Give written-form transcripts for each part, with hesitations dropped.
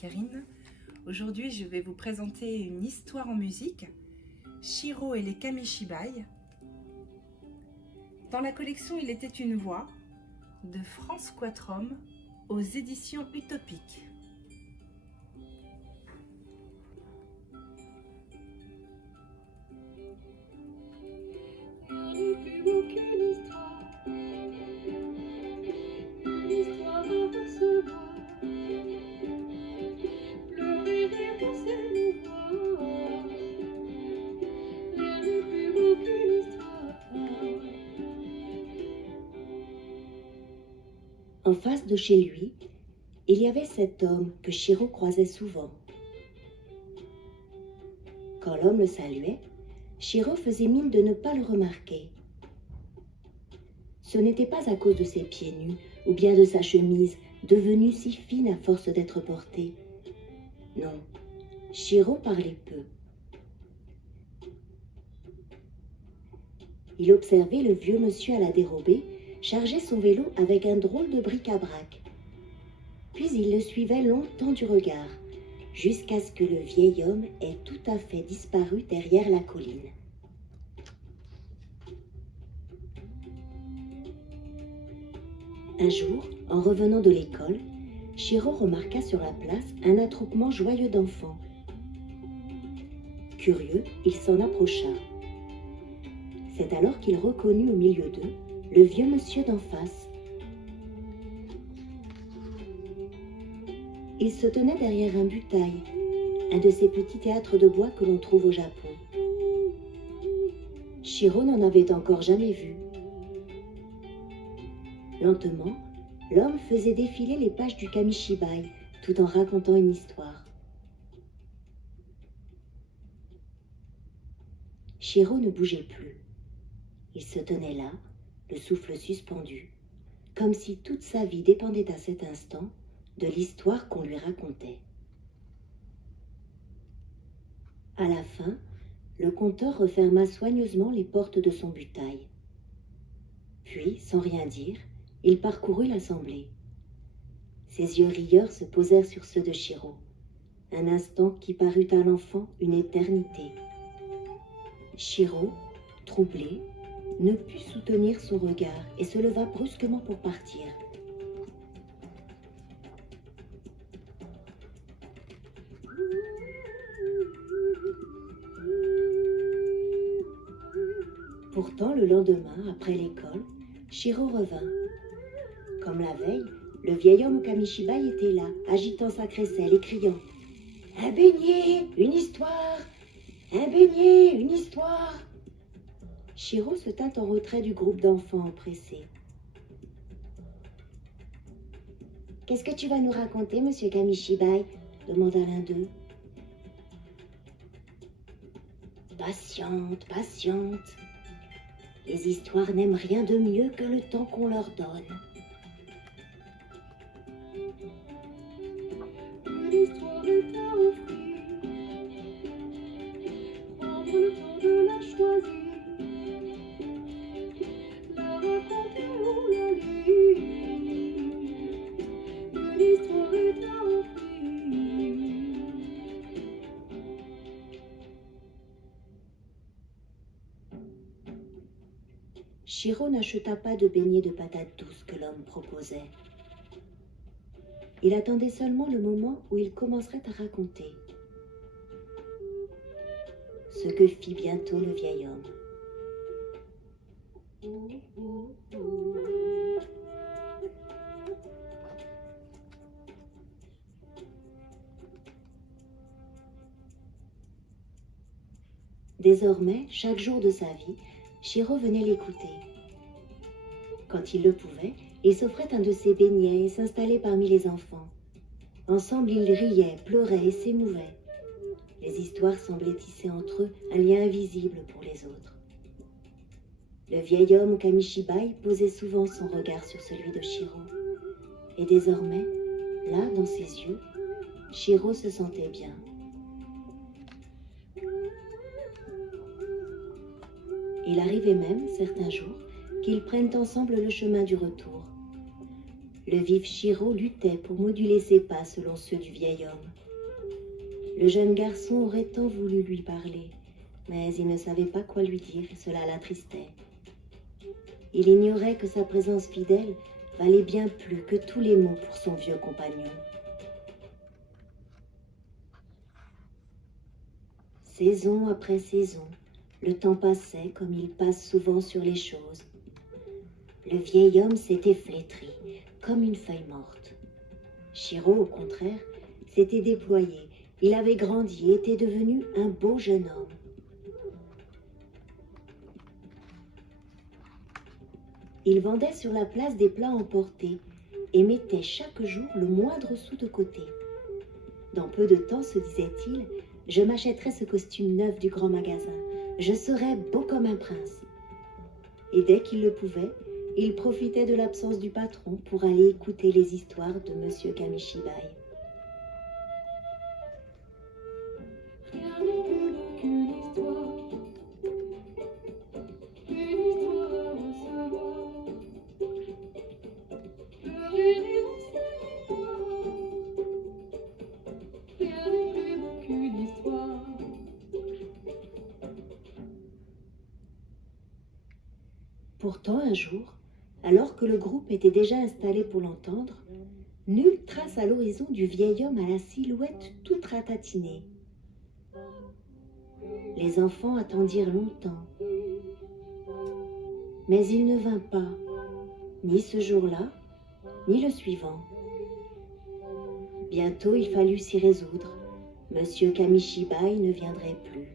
Karine. Aujourd'hui, je vais vous présenter une histoire en musique, Shiro et les Kamishibai. Dans la collection Il était une voix de France Quatrom aux éditions Utopiques. En face de chez lui, il y avait cet homme que Shiro croisait souvent. Quand l'homme le saluait, Shiro faisait mine de ne pas le remarquer. Ce n'était pas à cause de ses pieds nus ou bien de sa chemise devenue si fine à force d'être portée. Non, Shiro parlait peu. Il observait le vieux monsieur à la dérobée charger son vélo avec un drôle de bric-à-brac. Puis il le suivait longtemps du regard, jusqu'à ce que le vieil homme ait tout à fait disparu derrière la colline. Un jour, en revenant de l'école, Shiro remarqua sur la place un attroupement joyeux d'enfants. Curieux, il s'en approcha. C'est alors qu'il reconnut au milieu d'eux le vieux monsieur d'en face. Il se tenait derrière un butail, un de ces petits théâtres de bois que l'on trouve au Japon. Shiro n'en avait encore jamais vu. Lentement, l'homme faisait défiler les pages du Kamishibai tout en racontant une histoire. Shiro ne bougeait plus. Il se tenait là, le souffle suspendu, comme si toute sa vie dépendait à cet instant de l'histoire qu'on lui racontait. À la fin, le conteur referma soigneusement les portes de son butail. Puis, sans rien dire, il parcourut l'assemblée. Ses yeux rieurs se posèrent sur ceux de Shiro, un instant qui parut à l'enfant une éternité. Shiro, troublé, ne put soutenir son regard et se leva brusquement pour partir. Pourtant, le lendemain, après l'école, Shiro revint. Comme la veille, le vieil homme au Kamishibai était là, agitant sa crécelle et criant « Un beignet, une histoire! Un beignet, une histoire !» Shiro se tint en retrait du groupe d'enfants empressés. « Qu'est-ce que tu vas nous raconter, monsieur Kamishibai ?» demanda l'un d'eux. « Patiente, patiente. Les histoires n'aiment rien de mieux que le temps qu'on leur donne. » L'histoire est à offrir. Prendre le temps de la choisir. La raconter ou la lire. L'histoire est à offrir. Shiro n'acheta pas de beignets de patates douces que l'homme proposait. Il attendait seulement le moment où il commencerait à raconter. Ce que fit bientôt le vieil homme. Désormais, chaque jour de sa vie, Shiro venait l'écouter. Quand il le pouvait, il s'offrait un de ses beignets et s'installait parmi les enfants. Ensemble, ils riaient, pleuraient et s'émouvaient. Les histoires semblaient tisser entre eux un lien invisible pour les autres. Le vieil homme au Kamishibai posait souvent son regard sur celui de Shiro. Et désormais, là, dans ses yeux, Shiro se sentait bien. Il arrivait même, certains jours, qu'ils prennent ensemble le chemin du retour. Le vif Shiro luttait pour moduler ses pas selon ceux du vieil homme. Le jeune garçon aurait tant voulu lui parler, mais il ne savait pas quoi lui dire et cela l'attristait. Il ignorait que sa présence fidèle valait bien plus que tous les mots pour son vieux compagnon. Saison après saison, le temps passait comme il passe souvent sur les choses. Le vieil homme s'était flétri, comme une feuille morte. Chiro, au contraire, s'était déployé. Il avait grandi et était devenu un beau jeune homme. Il vendait sur la place des plats emportés et mettait chaque jour le moindre sou de côté. Dans peu de temps, se disait-il, je m'achèterai ce costume neuf du grand magasin. Je serai beau comme un prince. Et dès qu'il le pouvait, il profitait de l'absence du patron pour aller écouter les histoires de Monsieur Kamishibai. Pourtant, un jour, alors que le groupe était déjà installé pour l'entendre, nulle trace à l'horizon du vieil homme à la silhouette toute ratatinée. Les enfants attendirent longtemps, mais il ne vint pas, ni ce jour-là, ni le suivant. Bientôt, il fallut s'y résoudre. Monsieur Kamishibai ne viendrait plus.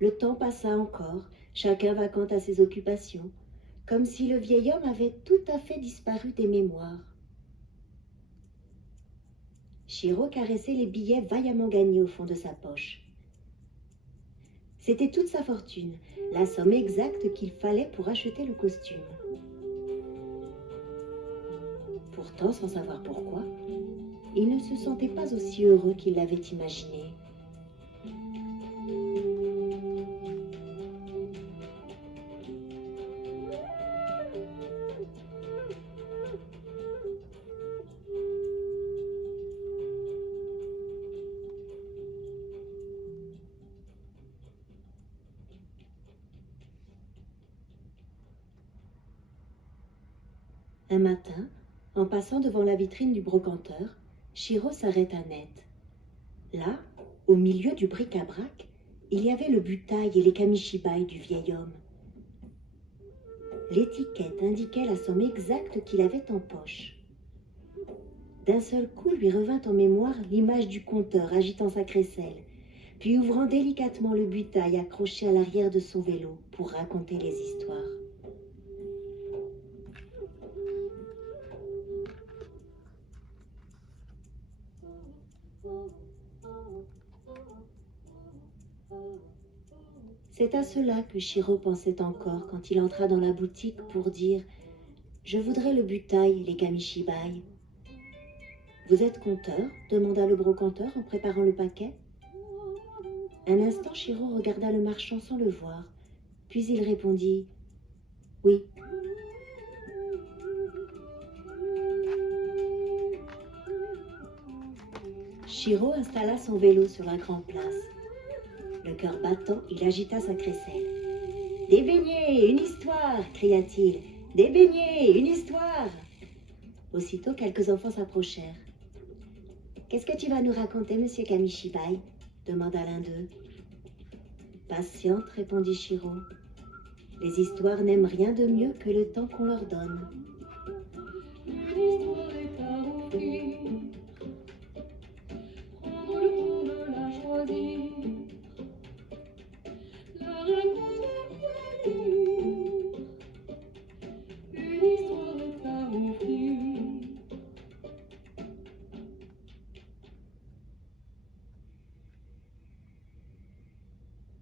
Le temps passa encore, chacun vaquant à ses occupations, comme si le vieil homme avait tout à fait disparu des mémoires. Chiro caressait les billets vaillamment gagnés au fond de sa poche. C'était toute sa fortune, la somme exacte qu'il fallait pour acheter le costume. Pourtant, sans savoir pourquoi, il ne se sentait pas aussi heureux qu'il l'avait imaginé. Un matin, en passant devant la vitrine du brocanteur, Chiro s'arrêta net. Là, au milieu du bric-à-brac, il y avait le butail et les kamishibai du vieil homme. L'étiquette indiquait la somme exacte qu'il avait en poche. D'un seul coup lui revint en mémoire l'image du compteur agitant sa crécelle, puis ouvrant délicatement le butail accroché à l'arrière de son vélo pour raconter les histoires. C'est à cela que Chiro pensait encore quand il entra dans la boutique pour dire « Je voudrais le butail, les kamishibai. »« Vous êtes compteur ?» demanda le brocanteur en préparant le paquet. Un instant, Chiro regarda le marchand sans le voir, puis il répondit « Oui. » Chiro installa son vélo sur la grande place. Le cœur battant, il agita sa crécelle. « Des beignets, une histoire !» cria-t-il. « Des beignets, une histoire !» Aussitôt, quelques enfants s'approchèrent. « Qu'est-ce que tu vas nous raconter, monsieur Kamishibai ?» demanda l'un d'eux. « Patiente, répondit Chiro. Les histoires n'aiment rien de mieux que le temps qu'on leur donne. »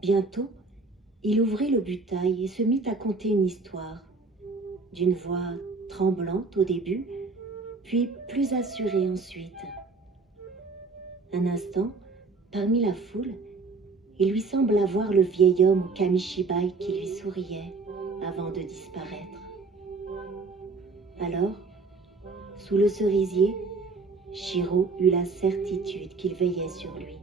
Bientôt, il ouvrit le butail et se mit à conter une histoire, d'une voix tremblante au début, puis plus assurée ensuite. Un instant, parmi la foule, il lui sembla voir le vieil homme au kamishibai qui lui souriait avant de disparaître. Alors, sous le cerisier, Shiro eut la certitude qu'il veillait sur lui.